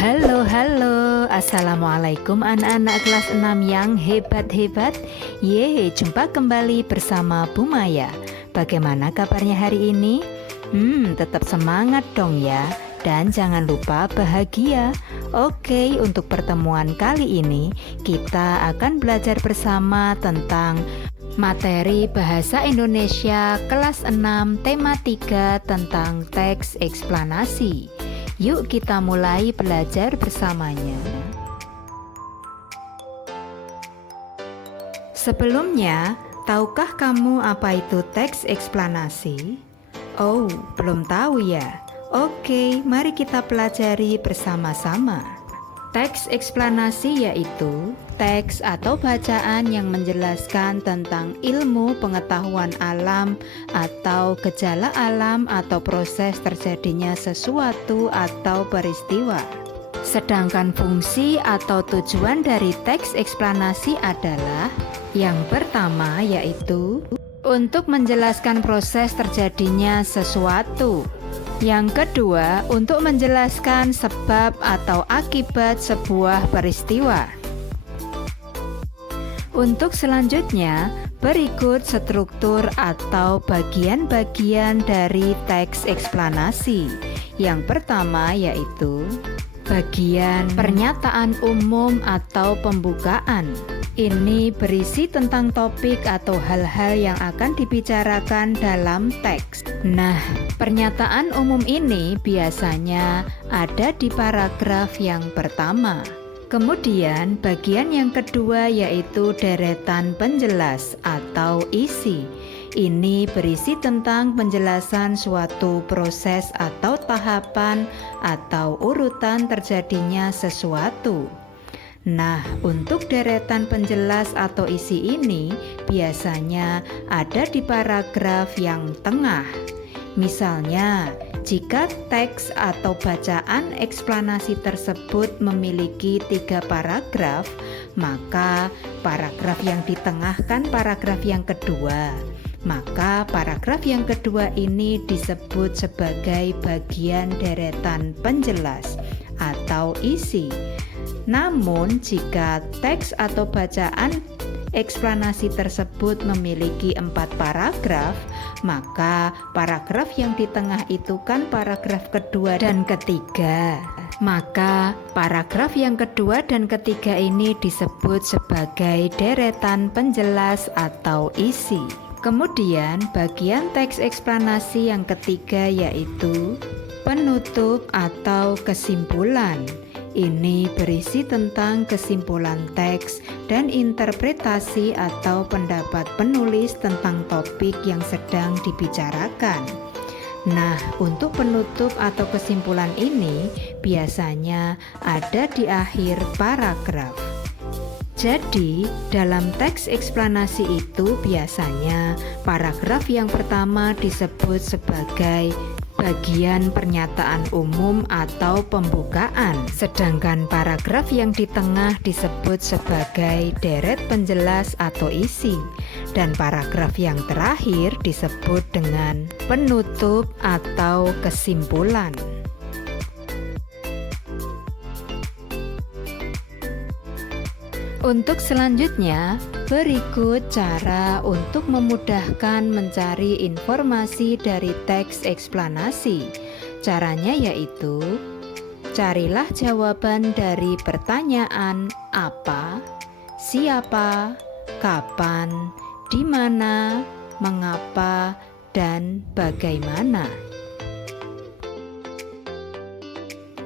Halo, Assalamualaikum anak-anak kelas 6 yang hebat-hebat. Jumpa kembali bersama Bu Maya. Bagaimana kabarnya hari ini? Tetap semangat dong ya. Dan jangan lupa bahagia. Oke, untuk pertemuan kali ini kita akan belajar bersama tentang materi Bahasa Indonesia kelas 6 tema 3 tentang teks eksplanasi. Yuk kita mulai belajar bersamanya. Sebelumnya, tahukah kamu apa itu teks eksplanasi? Oh, belum tahu ya? Oke, mari kita pelajari bersama-sama. Teks eksplanasi yaitu teks atau bacaan yang menjelaskan tentang ilmu pengetahuan alam atau gejala alam atau proses terjadinya sesuatu atau peristiwa. Sedangkan fungsi atau tujuan dari teks eksplanasi adalah yang pertama yaitu untuk menjelaskan proses terjadinya sesuatu. Yang kedua, untuk menjelaskan sebab atau akibat sebuah peristiwa. Untuk selanjutnya, berikut struktur atau bagian-bagian dari teks eksplanasi. Yang pertama yaitu bagian pernyataan umum atau pembukaan. Ini berisi tentang topik atau hal-hal yang akan dibicarakan dalam teks. Nah, pernyataan umum ini biasanya ada di paragraf yang pertama. Kemudian bagian yang kedua yaitu deretan penjelas atau isi. Ini berisi tentang penjelasan suatu proses atau tahapan atau urutan terjadinya sesuatu. Nah, untuk deretan penjelas atau isi ini biasanya ada di paragraf yang tengah. Misalnya, jika teks atau bacaan eksplanasi tersebut memiliki 3 paragraf, maka paragraf yang ditengahkan paragraf yang kedua. Maka paragraf yang kedua ini disebut sebagai bagian deretan penjelas atau isi. Namun, jika teks atau bacaan eksplanasi tersebut memiliki 4 paragraf, maka paragraf yang di tengah itu kan paragraf kedua dan ketiga. Maka paragraf yang kedua dan ketiga ini disebut sebagai deretan penjelas atau isi. Kemudian bagian teks eksplanasi yang ketiga yaitu penutup atau kesimpulan. Ini berisi tentang kesimpulan teks dan interpretasi atau pendapat penulis tentang topik yang sedang dibicarakan. Nah, untuk penutup atau kesimpulan ini biasanya ada di akhir paragraf. Jadi, dalam teks eksplanasi itu biasanya paragraf yang pertama disebut sebagai bagian pernyataan umum atau pembukaan, sedangkan paragraf yang di tengah disebut sebagai deret penjelas atau isi, dan paragraf yang terakhir disebut dengan penutup atau kesimpulan. Untuk selanjutnya, berikut cara untuk memudahkan mencari informasi dari teks eksplanasi. Caranya yaitu, carilah jawaban dari pertanyaan apa, siapa, kapan, di mana, mengapa, dan bagaimana.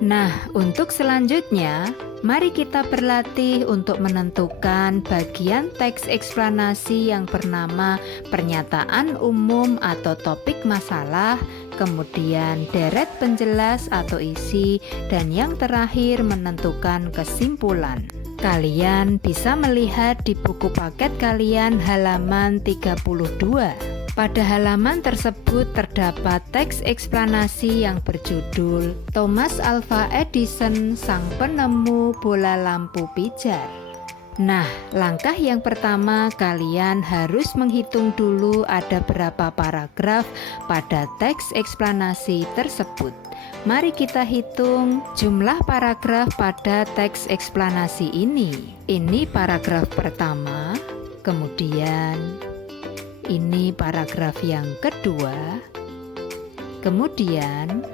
Nah, untuk selanjutnya, mari kita berlatih untuk menentukan bagian teks eksplanasi yang bernama pernyataan umum atau topik masalah, kemudian deret penjelas atau isi, dan yang terakhir menentukan kesimpulan. Kalian bisa melihat di buku paket kalian halaman 32. Pada halaman tersebut terdapat teks eksplanasi yang berjudul Thomas Alva Edison, Sang Penemu Bola Lampu Pijar. Nah, langkah yang pertama kalian harus menghitung dulu ada berapa paragraf pada teks eksplanasi tersebut. Mari kita hitung jumlah paragraf pada teks eksplanasi ini. Ini paragraf pertama, kemudian ini paragraf yang kedua, kemudian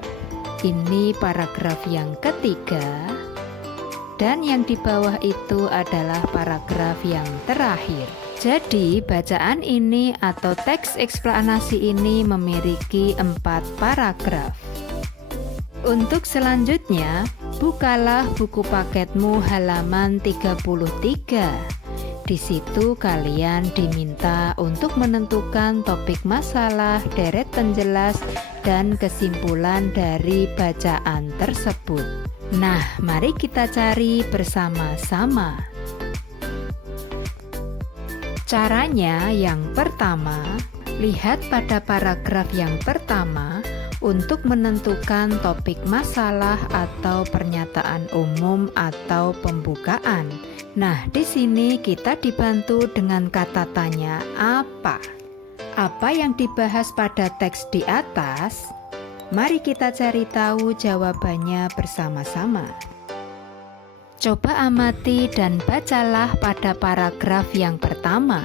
ini paragraf yang ketiga, dan yang di bawah itu adalah paragraf yang terakhir. Jadi bacaan ini atau teks eksplanasi ini memiliki 4 paragraf. Untuk selanjutnya, bukalah buku paketmu halaman 33. Di situ kalian diminta untuk menentukan topik masalah, deret penjelas, dan kesimpulan dari bacaan tersebut. Nah, mari kita cari bersama-sama. Caranya yang pertama, lihat pada paragraf yang pertama untuk menentukan topik masalah atau pernyataan umum atau pembukaan. Nah, di sini kita dibantu dengan kata tanya apa. Apa yang dibahas pada teks di atas? Mari kita cari tahu jawabannya bersama-sama. Coba amati dan bacalah pada paragraf yang pertama.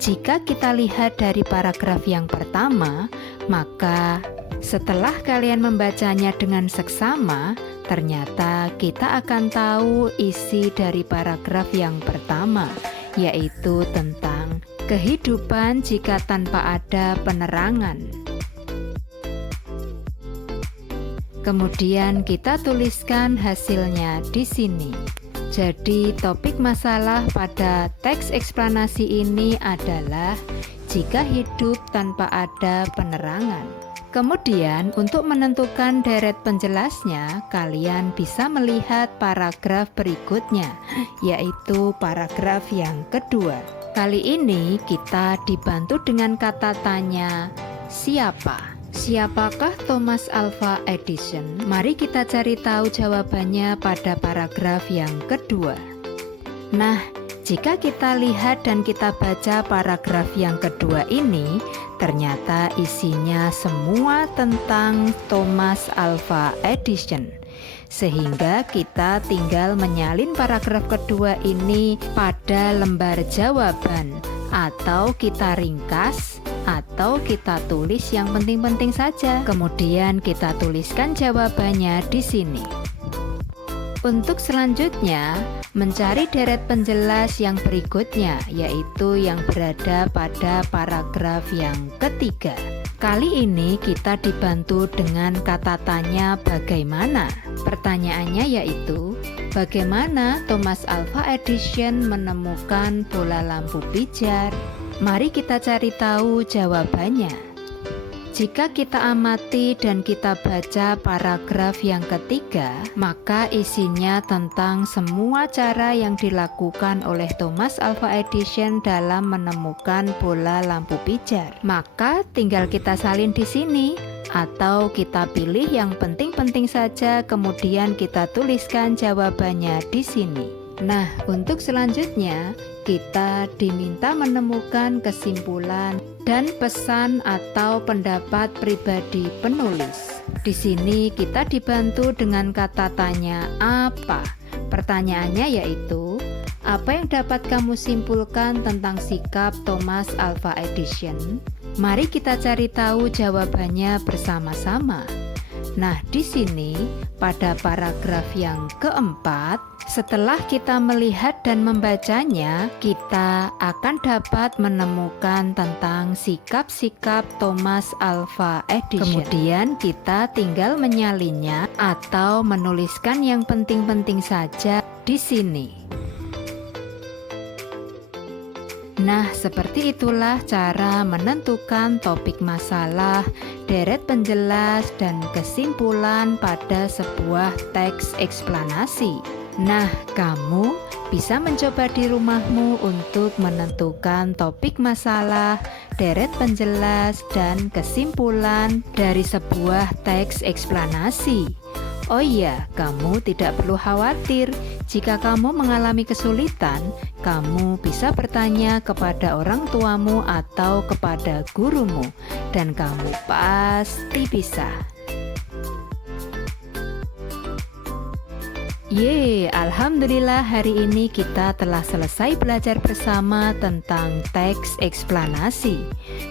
Jika kita lihat dari paragraf yang pertama, maka setelah kalian membacanya dengan seksama, ternyata kita akan tahu isi dari paragraf yang pertama, yaitu tentang kehidupan jika tanpa ada penerangan. Kemudian kita tuliskan hasilnya di sini. Jadi topik masalah pada teks eksplanasi ini adalah jika hidup tanpa ada penerangan. Kemudian untuk menentukan deret penjelasnya, kalian bisa melihat paragraf berikutnya, yaitu paragraf yang kedua. Kali ini kita dibantu dengan kata tanya siapa? Siapakah Thomas Alva Edison? Mari kita cari tahu jawabannya pada paragraf yang kedua. Nah, jika kita lihat dan kita baca paragraf yang kedua ini, ternyata isinya semua tentang Thomas Alva Edison. Sehingga kita tinggal menyalin paragraf kedua ini pada lembar jawaban, atau kita ringkas, atau kita tulis yang penting-penting saja. Kemudian kita tuliskan jawabannya di sini. Untuk selanjutnya, mencari deret penjelas yang berikutnya, yaitu yang berada pada paragraf yang ketiga. Kali ini kita dibantu dengan kata tanya bagaimana. Pertanyaannya yaitu, bagaimana Thomas Alva Edison menemukan bola lampu pijar? Mari kita cari tahu jawabannya. Jika kita amati dan kita baca paragraf yang ketiga, maka isinya tentang semua cara yang dilakukan oleh Thomas Alva Edison dalam menemukan bola lampu pijar. Maka tinggal kita salin di sini, atau kita pilih yang penting-penting saja, kemudian kita tuliskan jawabannya di sini. Nah, untuk selanjutnya kita diminta menemukan kesimpulan dan pesan atau pendapat pribadi penulis. Di sini kita dibantu dengan kata tanya apa. Pertanyaannya yaitu, apa yang dapat kamu simpulkan tentang sikap Thomas Alva Edison? Mari kita cari tahu jawabannya bersama-sama. Nah, di sini pada paragraf yang keempat, setelah kita melihat dan membacanya, kita akan dapat menemukan tentang sikap-sikap Thomas Alva Edison. Kemudian kita tinggal menyalinnya atau menuliskan yang penting-penting saja di sini. Nah, seperti itulah cara menentukan topik masalah, deret penjelas, dan kesimpulan pada sebuah teks eksplanasi. Nah, kamu bisa mencoba di rumahmu untuk menentukan topik masalah, deret penjelas, dan kesimpulan dari sebuah teks eksplanasi. Oh iya, kamu tidak perlu khawatir Jika kamu mengalami kesulitan, kamu bisa bertanya kepada orang tuamu atau kepada gurumu, dan kamu pasti bisa. Alhamdulillah hari ini kita telah selesai belajar bersama tentang teks eksplanasi.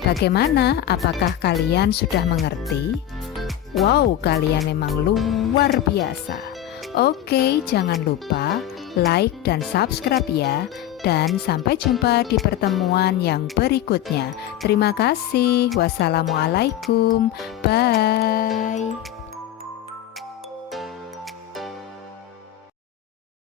Bagaimana? Apakah kalian sudah mengerti? Wow, kalian memang luar biasa. Oke, jangan lupa like dan subscribe ya. Dan sampai jumpa di pertemuan yang berikutnya. Terima kasih. Wassalamualaikum. Bye.